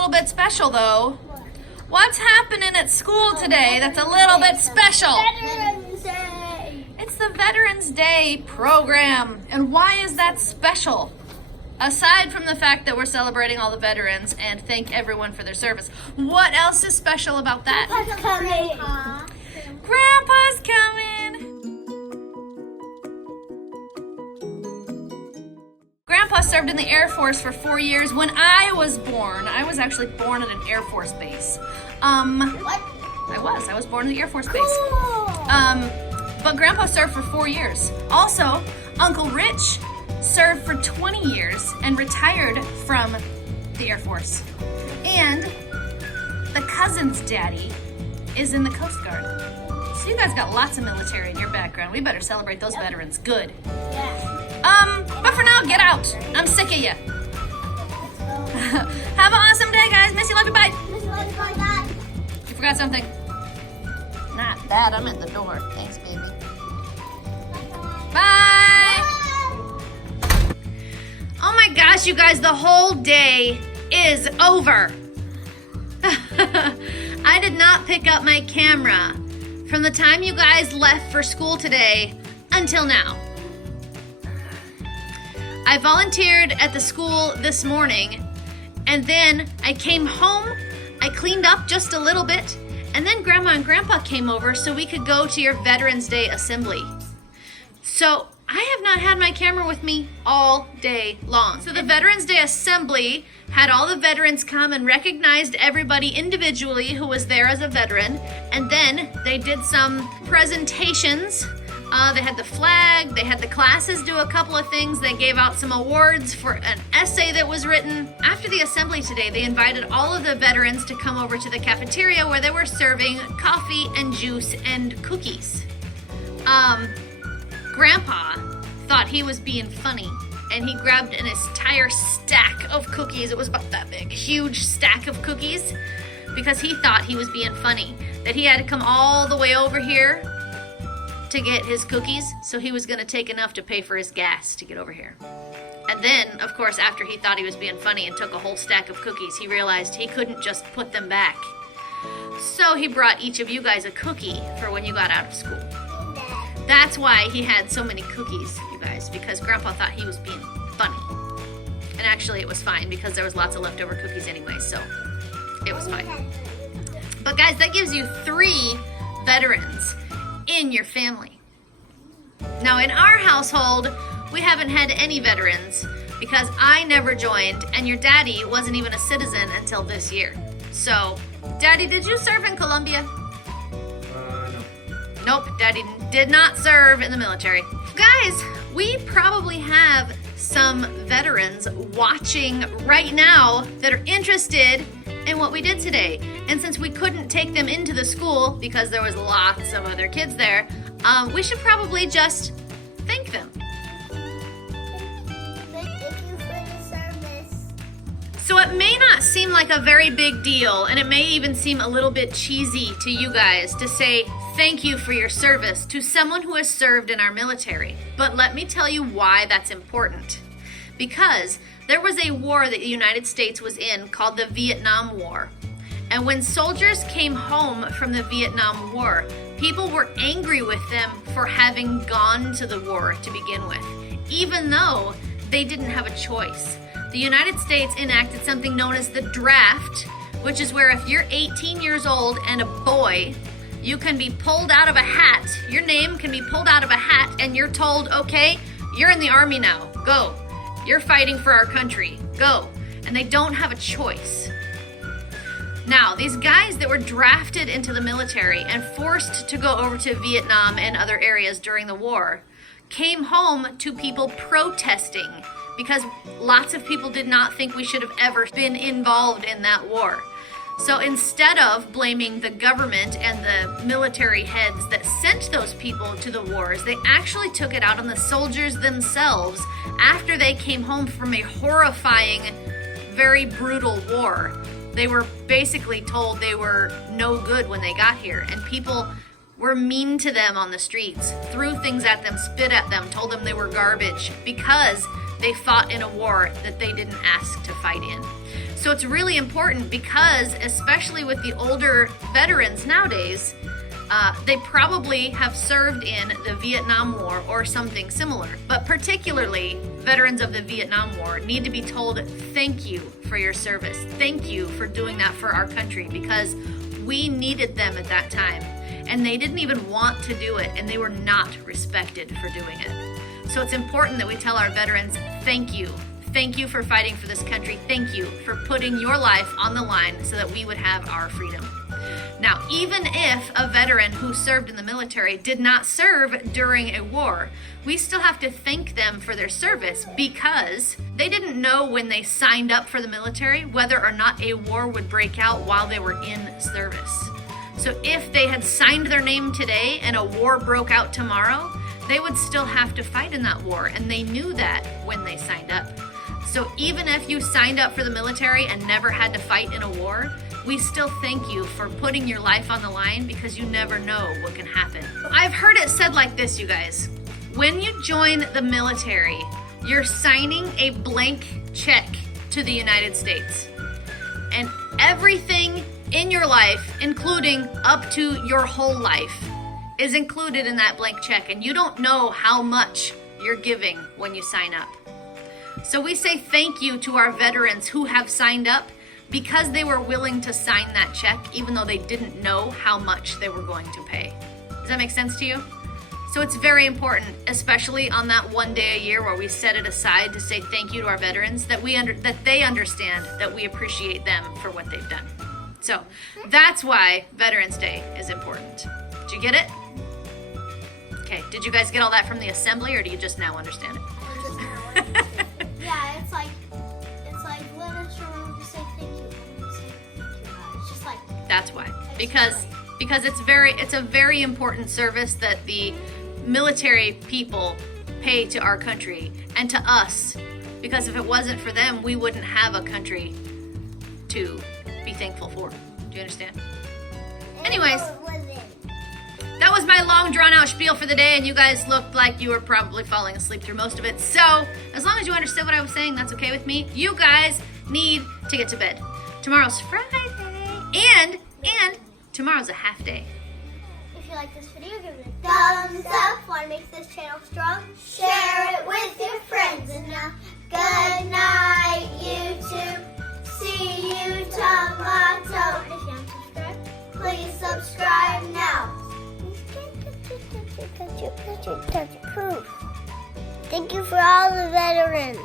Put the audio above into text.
little bit special though. What's happening at school today that's a little bit special? Veterans Day. It's the Veterans Day program. And why is that special? Aside from the fact that we're celebrating all the veterans and thank everyone for their service, what else is special about that? Grandpa's coming. Grandpa served in the Air Force for 4 years. When I was born, I was actually born at an Air Force base. What? I was born at the Air Force base. Cool. But Grandpa served for 4 years. Also, Uncle Rich served for 20 years and retired from the Air Force. And the cousin's daddy is in the Coast Guard. So you guys got lots of military in your background. We better celebrate those veterans. Good. Yeah. But for now, get out. I'm sick of you. Have an awesome day, guys. Miss you, love you, bye. You forgot something? Not that. I'm at the door. Thanks, baby. Bye. Oh my gosh, you guys, the whole day is over. I did not pick up my camera from the time you guys left for school today until now. I volunteered at the school this morning, and then I came home, I cleaned up just a little bit, and then Grandma and Grandpa came over so we could go to your Veterans Day assembly. So I have not had my camera with me all day long. So the Veterans Day assembly had all the veterans come and recognized everybody individually who was there as a veteran, and then they did some presentations. They had the flag, they had the classes do a couple of things, they gave out some awards for an essay that was written. After the assembly today, they invited all of the veterans to come over to the cafeteria where they were serving coffee and juice and cookies. Grandpa thought he was being funny, and he grabbed an entire stack of cookies. It was about that big, a huge stack of cookies, because he thought he was being funny, that he had to come all the way over here to get his cookies, so he was gonna take enough to pay for his gas to get over here. And then, of course, after he thought he was being funny and took a whole stack of cookies, he realized he couldn't just put them back. So he brought each of you guys a cookie for when you got out of school. That's why he had so many cookies, you guys, because Grandpa thought he was being funny. And actually it was fine because there was lots of leftover cookies anyway, so it was fine. But guys, that gives you 3 veterans in your family. Now in our household, we haven't had any veterans because I never joined and your daddy wasn't even a citizen until this year. So, Daddy, did you serve in Colombia? No. Nope, Daddy did not serve in the military. Guys, we probably have some veterans watching right now that are interested in what we did today. And since we couldn't take them into the school because there was lots of other kids there, we should probably just thank them. Thank you for the service. So it may not seem like a very big deal, and it may even seem a little bit cheesy to you guys to say thank you for your service to someone who has served in our military. But let me tell you why that's important. Because there was a war that the United States was in called the Vietnam War. And when soldiers came home from the Vietnam War, people were angry with them for having gone to the war to begin with, even though they didn't have a choice. The United States enacted something known as the draft, which is where if you're 18 years old and a boy, you can be pulled out of a hat, your name can be pulled out of a hat, and you're told, okay, you're in the army now, go. You're fighting for our country, go. And they don't have a choice. Now, these guys that were drafted into the military and forced to go over to Vietnam and other areas during the war came home to people protesting because lots of people did not think we should have ever been involved in that war. So instead of blaming the government and the military heads that sent those people to the wars, they actually took it out on the soldiers themselves after they came home from a horrifying, very brutal war. They were basically told they were no good when they got here, and people were mean to them on the streets, threw things at them, spit at them, told them they were garbage because they fought in a war that they didn't ask to fight in. So it's really important because, especially with the older veterans nowadays, they probably have served in the Vietnam War or something similar. But particularly, veterans of the Vietnam War need to be told thank you for your service. Thank you for doing that for our country, because we needed them at that time. And they didn't even want to do it, and they were not respected for doing it. So it's important that we tell our veterans thank you. Thank you for fighting for this country. Thank you for putting your life on the line so that we would have our freedom. Now, even if a veteran who served in the military did not serve during a war, we still have to thank them for their service, because they didn't know when they signed up for the military whether or not a war would break out while they were in service. So if they had signed their name today and a war broke out tomorrow, they would still have to fight in that war, and they knew that when they signed up. So even if you signed up for the military and never had to fight in a war, we still thank you for putting your life on the line, because you never know what can happen. I've heard it said like this, you guys. When you join the military, you're signing a blank check to the United States. And everything in your life, including up to your whole life, is included in that blank check. And you don't know how much you're giving when you sign up. So we say thank you to our veterans who have signed up, because they were willing to sign that check even though they didn't know how much they were going to pay. Does that make sense to you? So it's very important, especially on that one day a year where we set it aside to say thank you to our veterans, that they understand that we appreciate them for what they've done. So that's why Veterans Day is important. Did you get it? Okay, did you guys get all that from the assembly, or do you just now understand it? Yeah, it's like literature when we say thank you. When we say thank you, it's just like That's why. Because it's a very important service that the military people pay to our country and to us. Because if it wasn't for them, we wouldn't have a country to be thankful for. Do you understand? Anyways, that was my long drawn out spiel for the day, and you guys looked like you were probably falling asleep through most of it. So, as long as you understood what I was saying, that's okay with me. You guys need to get to bed. Tomorrow's Friday, and tomorrow's a half day. If you like this video, give it a thumbs up. Want to make this channel strong? Share it with your friends. And now, good night, YouTube. See you tomorrow. If you haven't subscribed, please subscribe now. Thank you for all the veterans.